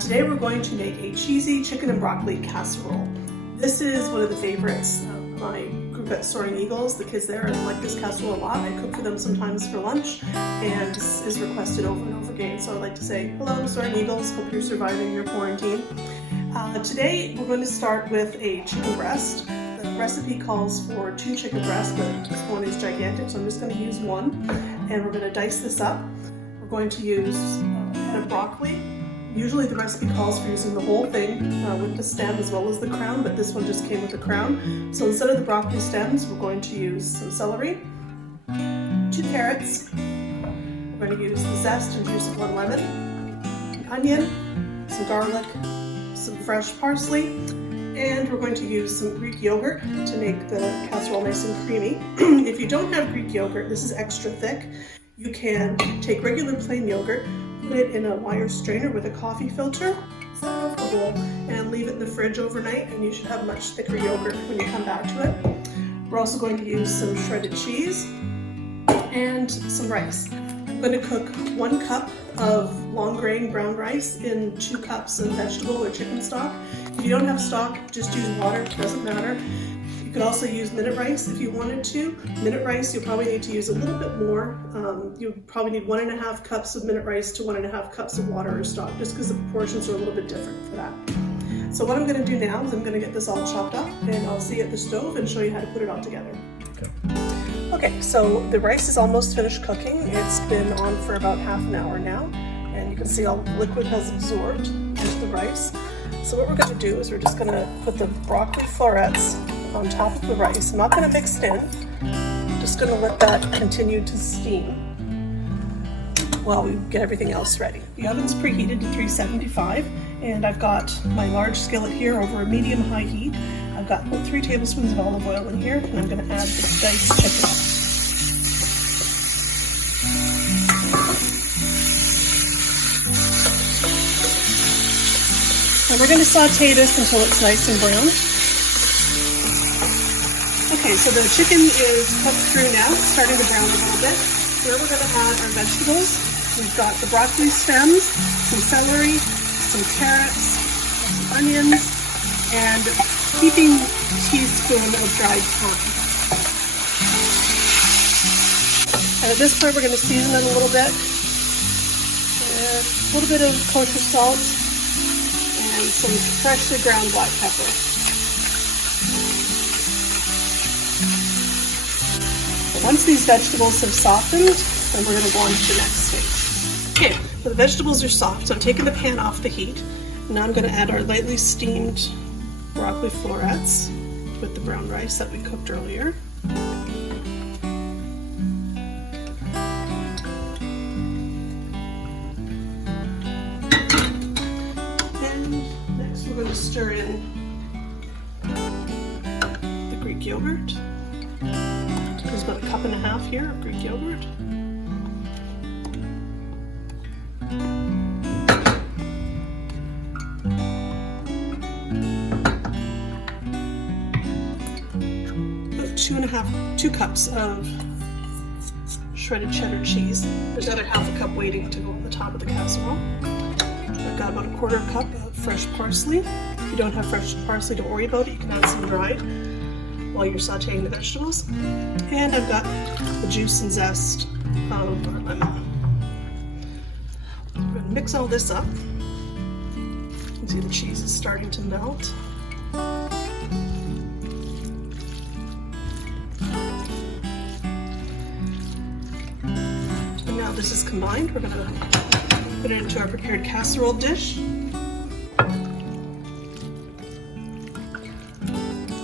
Today we're going to make a cheesy chicken and broccoli casserole. This is one of the favorites of my group at Soaring Eagles. The kids there like this casserole a lot. I cook for them sometimes for lunch, and this is requested over and over again. So I'd like to say, hello Soaring Eagles, hope you're surviving your quarantine. Today we're going to start with a chicken breast. The recipe calls for 2 chicken breasts, but this one is gigantic, so I'm just going to use one. And we're going to dice this up. We're going to use a head of broccoli. Usually the recipe calls for using the whole thing with the stem as well as the crown, but this one just came with the crown. So instead of the broccoli stems, we're going to use some celery, 2 carrots, we're going to use the zest and juice of 1 lemon, an onion, some garlic, some fresh parsley, and we're going to use some Greek yogurt to make the casserole nice and creamy. If you don't have Greek yogurt, this is extra thick. You can take regular plain yogurt, put it in a wire strainer with a coffee filter, set it off the bowl, and leave it in the fridge overnight, and you should have much thicker yogurt when you come back to it. We're also going to use some shredded cheese and some rice. I'm going to cook 1 cup of long grain brown rice in 2 cups of vegetable or chicken stock. If you don't have stock, just use water, it doesn't matter. You could also use minute rice if you wanted to. Minute rice, you'll probably need to use a little bit more. You probably need 1.5 cups of minute rice to 1.5 cups of water or stock, just because the proportions are a little bit different for that. So what I'm going to do now is I'm going to get this all chopped up, and I'll see you at the stove and show you how to put it all together. Okay, so the rice is almost finished cooking. It's been on for about half an hour now, and you can see all the liquid has absorbed into the rice. So what we're going to do is we're just going to put the broccoli florets on top of the rice. I'm not going to mix it in. I'm just going to let that continue to steam while we get everything else ready. The oven's preheated to 375, and I've got my large skillet here over a medium-high heat. I've got about 3 tablespoons of olive oil in here, and I'm going to add the diced chicken. And we're going to saute this until it's nice and brown. Okay, so the chicken is cooked through now. It's starting to brown a little bit. Here we're going to add our vegetables. We've got the broccoli stems, some celery, some carrots, some onions, and a heaping teaspoon of dried thyme. And at this point we're going to season it a little bit. A little bit of kosher salt and some freshly ground black pepper. Once these vegetables have softened, then we're going to go on to the next stage. Okay, so the vegetables are soft, so I'm taking the pan off the heat. Now I'm going to add our lightly steamed broccoli florets with the brown rice that we cooked earlier. And next we're going to stir in the Greek yogurt. There's about 1.5 cups here of Greek yogurt. About 2 cups of shredded cheddar cheese. There's another 1/2 cup waiting to go on the top of the casserole. I've got about 1/4 cup of fresh parsley. If you don't have fresh parsley, don't worry about it. You can add some dried while you're sauteing the vegetables. And I've got the juice and zest of our lemon. I'm going to mix all this up. You can see the cheese is starting to melt. And now this is combined. We're going to put it into our prepared casserole dish.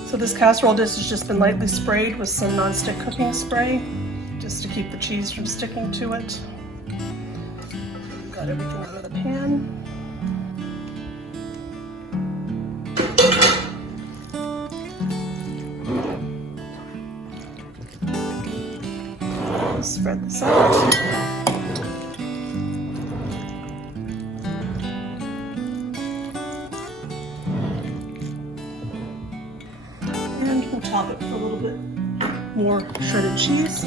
So this casserole dish has just been lightly sprayed with some non-stick cooking spray, just to keep the cheese from sticking to it. Got everything out of the pan. Spread this out. And we'll top it with a little bit more shredded cheese.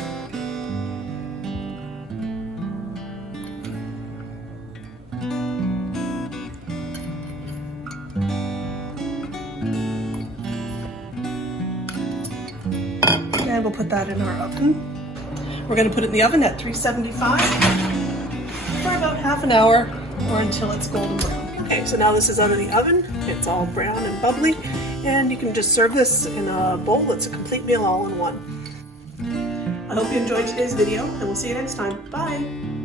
And we'll put that in our oven. We're going to put it in the oven at 375 for about half an hour or until it's golden brown. Okay, so now this is out of the oven. It's all brown and bubbly, and you can just serve this in a bowl. It's a complete meal all in one. I hope you enjoyed today's video, and we'll see you next time. Bye!